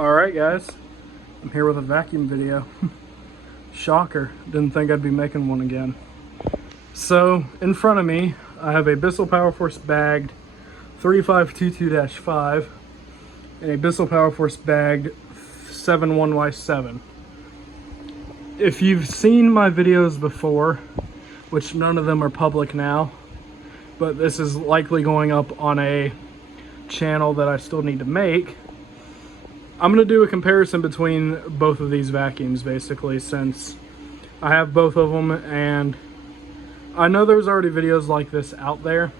Alright guys, I'm here with a vacuum video. Shocker, didn't think I'd be making one again. So, in front of me, I have a Bissell Powerforce bagged 3522-5 and a Bissell Powerforce bagged 71Y7. If you've seen my videos before, which none of them are public now, but this is likely going up on a channel that I still need to make, I'm going to do a comparison between both of these vacuums basically, since I have both of them, and I know there's already videos like this out there,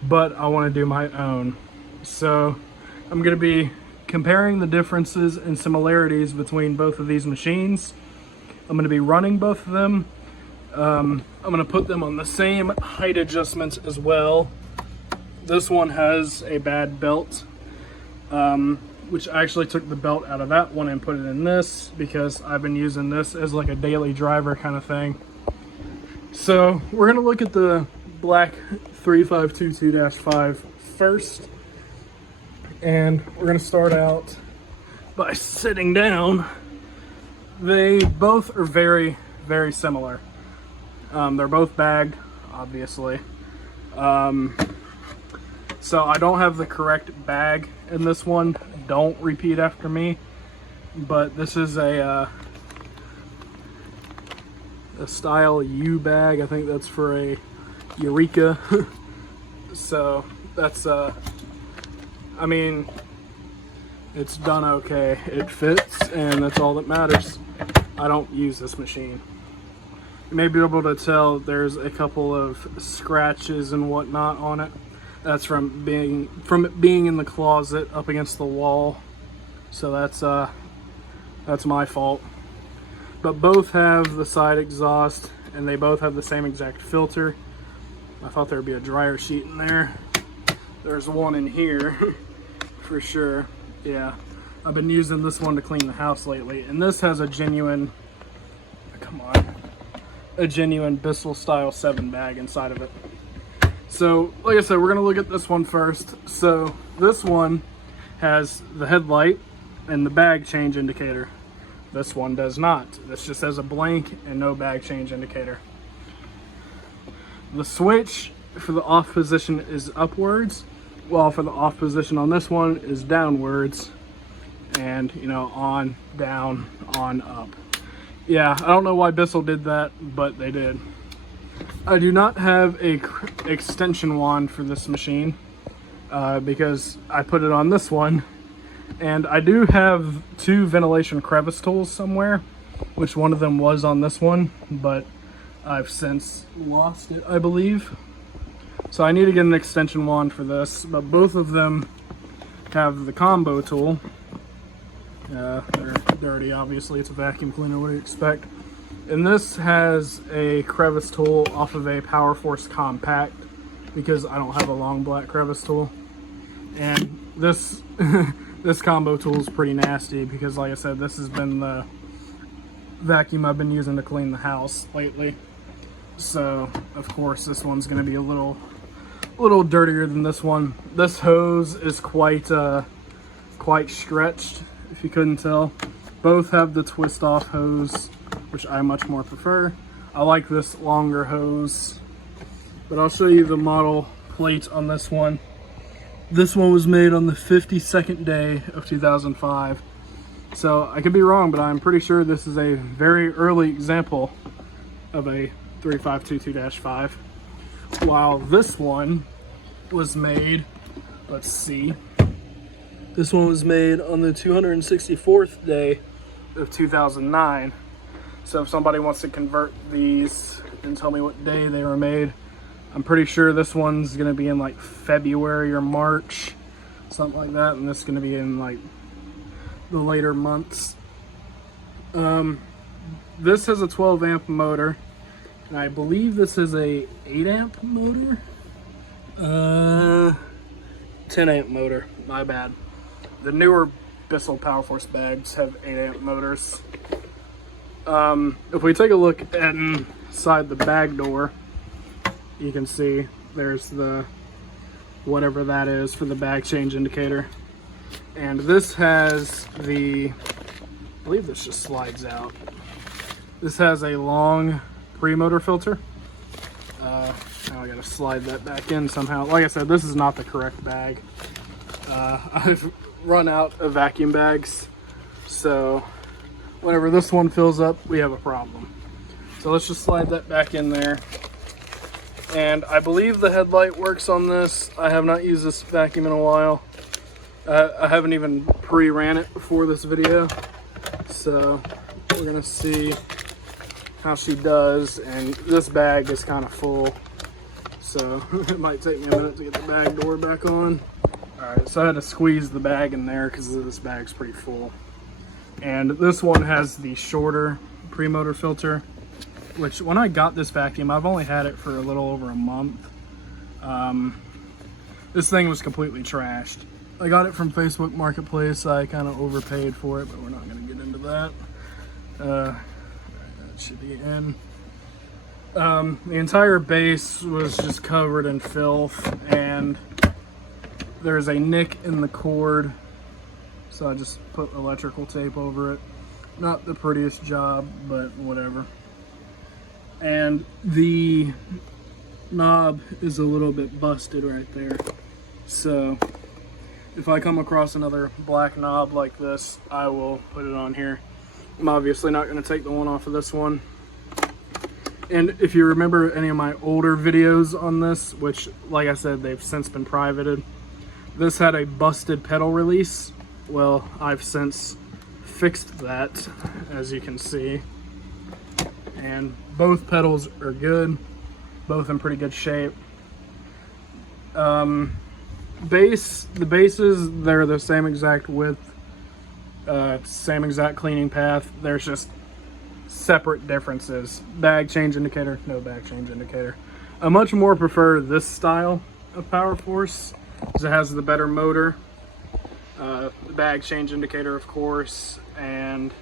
but I want to do my own. So I'm going to be comparing the differences and similarities between both of these machines. I'm going to be running both of them. I'm going to put them on the same height adjustments as well. This one has a bad belt, which I actually took the belt out of that one and put it in this because I've been using this as like a daily driver kind of thing. So we're going to look at the black 3522-5 first, and we're going to start out by sitting down. They both are very, very similar. They're both bagged, obviously. So I don't have the correct bag in this one. Don't repeat after me. But this is a style U bag. I think that's for a Eureka. So that's I mean, it's done okay. It fits, and that's all that matters. I don't use this machine. You may be able to tell there's a couple of scratches and whatnot on it. That's from it being in the closet up against the wall. So that's my fault. But both have the side exhaust, and they both have the same exact filter. I thought there'd be a dryer sheet in there. There's one in here for sure. Yeah, I've been using this one to clean the house lately, and this has a genuine, a genuine Bissell style 7 bag inside of it. So, like I said, we're going to look at this one first. So, this one has the headlight and the bag change indicator. This one does not. This just has a blank and no bag change indicator. The switch for the off position is upwards, while for the off position on this one is downwards. And, you know, on, down, on, up. Yeah, I don't know why Bissell did that, but they did. I do not have a extension wand for this machine because I put it on this one, and I do have 2 ventilation crevice tools somewhere, which one of them was on this one, but I've since lost it, I believe. So I need to get an extension wand for this, but both of them have the combo tool. They're dirty, obviously. It's a vacuum cleaner, what do you expect? And this has a crevice tool off of a Powerforce compact because I don't have a long black crevice tool. And this this combo tool is pretty nasty because, like I said, this has been the vacuum I've been using to clean the house lately. So of course this one's going to be a little dirtier than this one. This hose is quite stretched, if you couldn't tell. Both have the twist off hose, which I much more prefer. I like this longer hose, but I'll show you the model plate on this one. This one was made on the 52nd day of 2005. So I could be wrong, but I'm pretty sure this is a very early example of a 3522-5. While this one was made, let's see, this one was made on the 264th day of 2009. So if somebody wants to convert these and tell me what day they were made, I'm pretty sure this one's going to be in like February or March, something like that, and this is going to be in like the later months. This has a 12 amp motor, and I believe this is a 8 amp motor. 10 amp motor, my bad. The newer Bissell Powerforce bags have 8 amp motors. If we take a look inside the bag door, you can see there's the whatever that is for the bag change indicator. And this has the, I believe this just slides out. This has a long pre-motor filter. Now I gotta slide that back in somehow. Like I said, this is not the correct bag. I've run out of vacuum bags, so whenever this one fills up, we have a problem. So let's just slide that back in there. And I believe the headlight works on this. I have not used this vacuum in a while. I haven't even pre-ran it before this video. So we're gonna see how she does. And this bag is kind of full, so it might take me a minute to get the bag door back on. All right, so I had to squeeze the bag in there because this bag's pretty full. And this one has the shorter pre-motor filter, which when I got this vacuum, I've only had it for a little over a month. This thing was completely trashed. I got it from Facebook Marketplace. I kind of overpaid for it, but we're not going to get into that. That should be in. The entire base was just covered in filth, and there's a nick in the cord, so I just put electrical tape over it. Not the prettiest job, but whatever. And the knob is a little bit busted right there, so if I come across another black knob like this, I will put it on here. I'm obviously not going to take the one off of this one. And if you remember any of my older videos on this, which like I said, they've since been privated, this had a busted pedal release. Well, I've since fixed that, as you can see. And both pedals are good, both in pretty good shape. The bases, they're the same exact width, same exact cleaning path. There's just separate differences. Bag change indicator, no bag change indicator. I much more prefer this style of Powerforce because it has the better motor, the bag change indicator, of course, and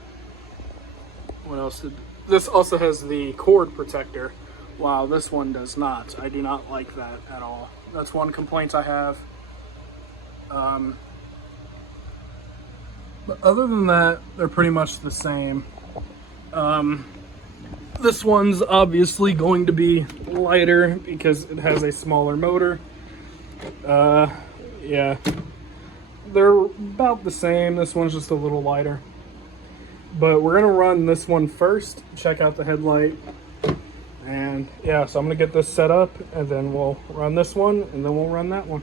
what else? This also has the cord protector, while this one does not. I do not like that at all. That's one complaint I have. But other than that, they're pretty much the same. This one's obviously going to be lighter because it has a smaller motor. Yeah, they're about the same. This one's just a little lighter. But we're gonna run this one first, check out the headlight. And yeah, so I'm gonna get this set up and then we'll run this one and then we'll run that one.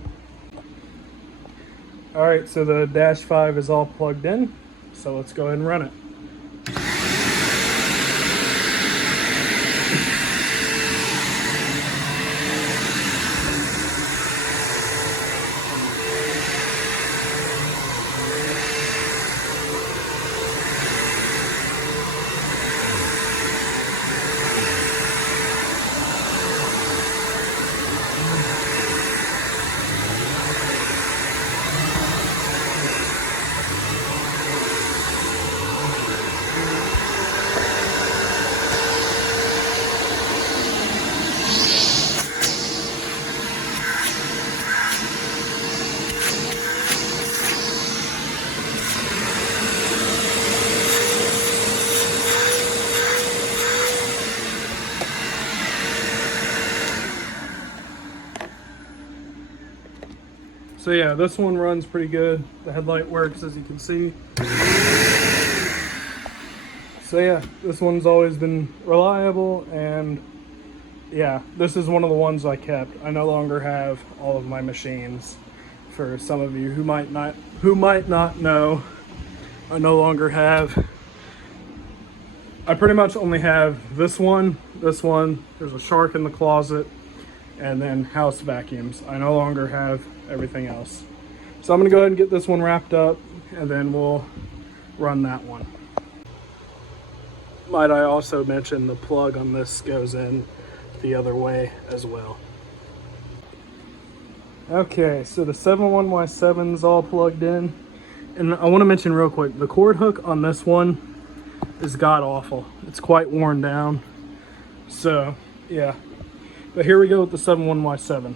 All right, so the Dash 5 is all plugged in, so let's go ahead and run it. So yeah, this one runs pretty good. The headlight works, as you can see. So yeah, this one's always been reliable, and yeah, this is one of the ones I kept. I no longer have all of my machines. For some of you who might not know, I no longer have. I pretty much only have this one, there's a shark in the closet, and then house vacuums. I no longer have everything else. So I'm gonna go ahead and get this one wrapped up and then we'll run that one. Might I also mention the plug on this goes in the other way as well. Okay, so the 71Y7 is all plugged in. And I want to mention real quick, the cord hook on this one is god awful. It's quite worn down. So yeah, but here we go with the 71Y7.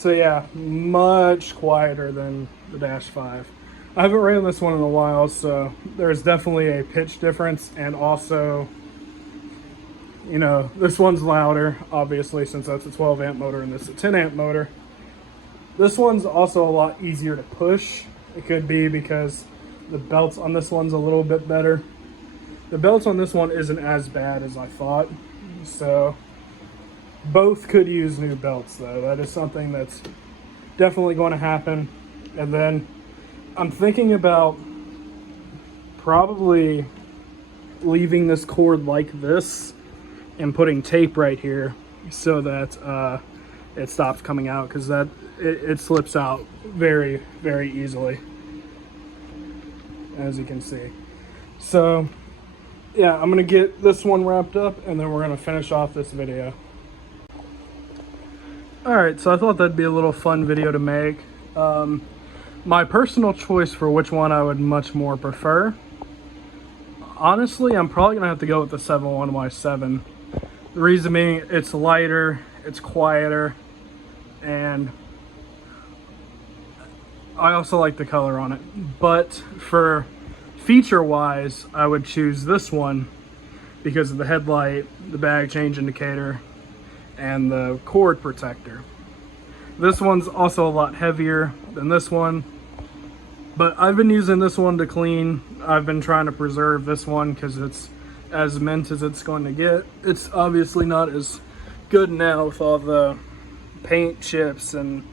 So yeah, much quieter than the Dash 5. I haven't ran this one in a while, so there's definitely a pitch difference, and also, you know, this one's louder, obviously, since that's a 12 amp motor and this is a 10 amp motor. This one's also a lot easier to push. It could be because the belts on this one's a little bit better. The belts on this one isn't as bad as I thought, so both could use new belts though. That is something that's definitely going to happen. And then I'm thinking about probably leaving this cord like this and putting tape right here so that it stops coming out, because it slips out very, very easily, as you can see. So yeah, I'm gonna get this one wrapped up and then we're gonna finish off this video. Alright, so I thought that'd be a little fun video to make. My personal choice for which one I would much more prefer, honestly, I'm probably gonna have to go with the 71Y7. The reason being, it's lighter, it's quieter, and I also like the color on it. But for feature wise, I would choose this one because of the headlight, the bag change indicator, and the cord protector. This one's also a lot heavier than this one, but I've been using this one to clean. I've been trying to preserve this one because it's as mint as it's going to get. It's obviously not as good now with all the paint chips and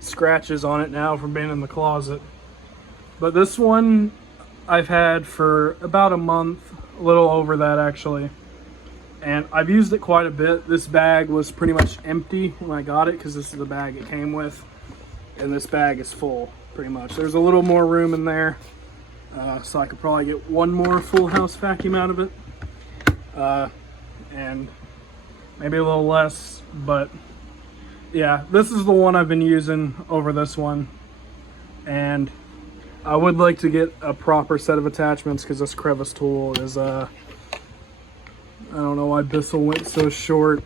scratches on it now from being in the closet. But this one I've had for about a month, a little over that actually, and I've used it quite a bit. This bag was pretty much empty when I got it because this is the bag it came with, and this bag is full pretty much. There's a little more room in there, so I could probably get one more full house vacuum out of it, and maybe a little less. But yeah, this is the one I've been using over this one, and I would like to get a proper set of attachments because this crevice tool is I don't know why Bissell went so short.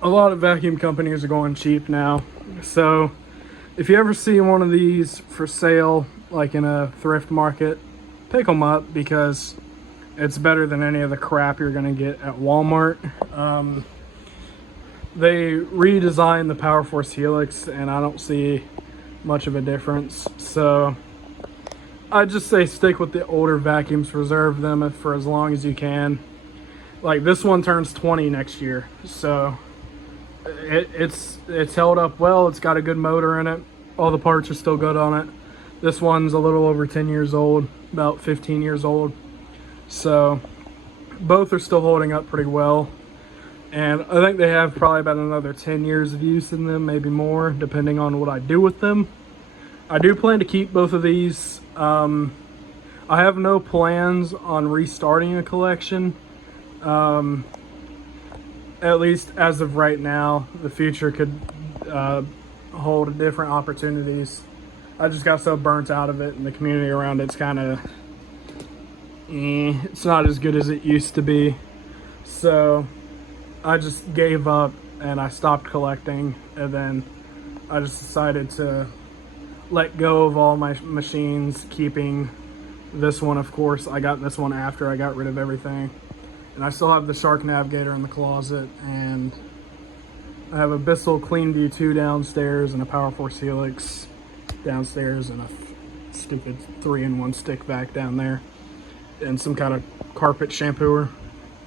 A lot of vacuum companies are going cheap now, so if you ever see one of these for sale, like in a thrift market, pick them up because it's better than any of the crap you're gonna get at Walmart. They redesigned the Powerforce Helix and I don't see much of a difference, so I just say stick with the older vacuums, reserve them for as long as you can. Like this one turns 20 next year, so it's held up well. It's got a good motor in it. All the parts are still good on it. This one's a little over 10 years old, about 15 years old. So both are still holding up pretty well. And I think they have probably about another 10 years of use in them, maybe more, depending on what I do with them. I do plan to keep both of these. I have no plans on restarting a collection. At least as of right now. The future could hold different opportunities. I just got so burnt out of it, and the community around it's kind of it's not as good as it used to be, so I just gave up and I stopped collecting. And then I just decided to let go of all my machines, keeping this one. Of course, I got this one after I got rid of everything. And I still have the Shark Navigator in the closet, and I have a Bissell Clean View 2 downstairs and a Powerforce Helix downstairs and a stupid 3-in-1 stick vac down there and some kind of carpet shampooer.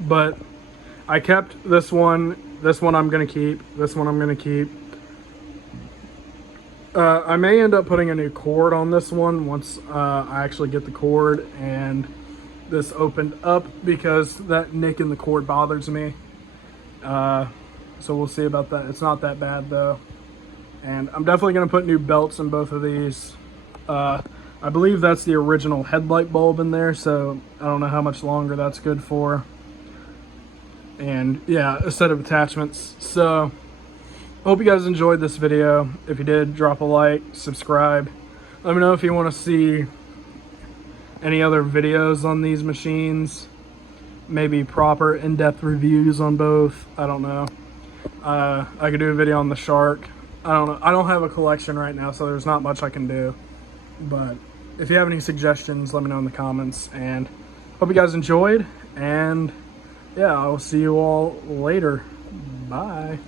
But I kept this one. This one I'm gonna keep. This one I'm gonna keep. I may end up putting a new cord on this one once I actually get the cord and this opened up, because that nick in the cord bothers me. So we'll see about that. It's not that bad though. And I'm definitely gonna put new belts in both of these. I believe that's the original headlight bulb in there, so I don't know how much longer that's good for. And yeah, a set of attachments. So I hope you guys enjoyed this video. If you did, drop a like, subscribe. Let me know if you want to see any other videos on these machines, maybe proper in-depth reviews on both. I don't know. I could do a video on the Shark I don't know. I don't have a collection right now, so there's not much I can do. But if you have any suggestions, let me know in the comments. And hope you guys enjoyed. And yeah, I will see you all later. Bye.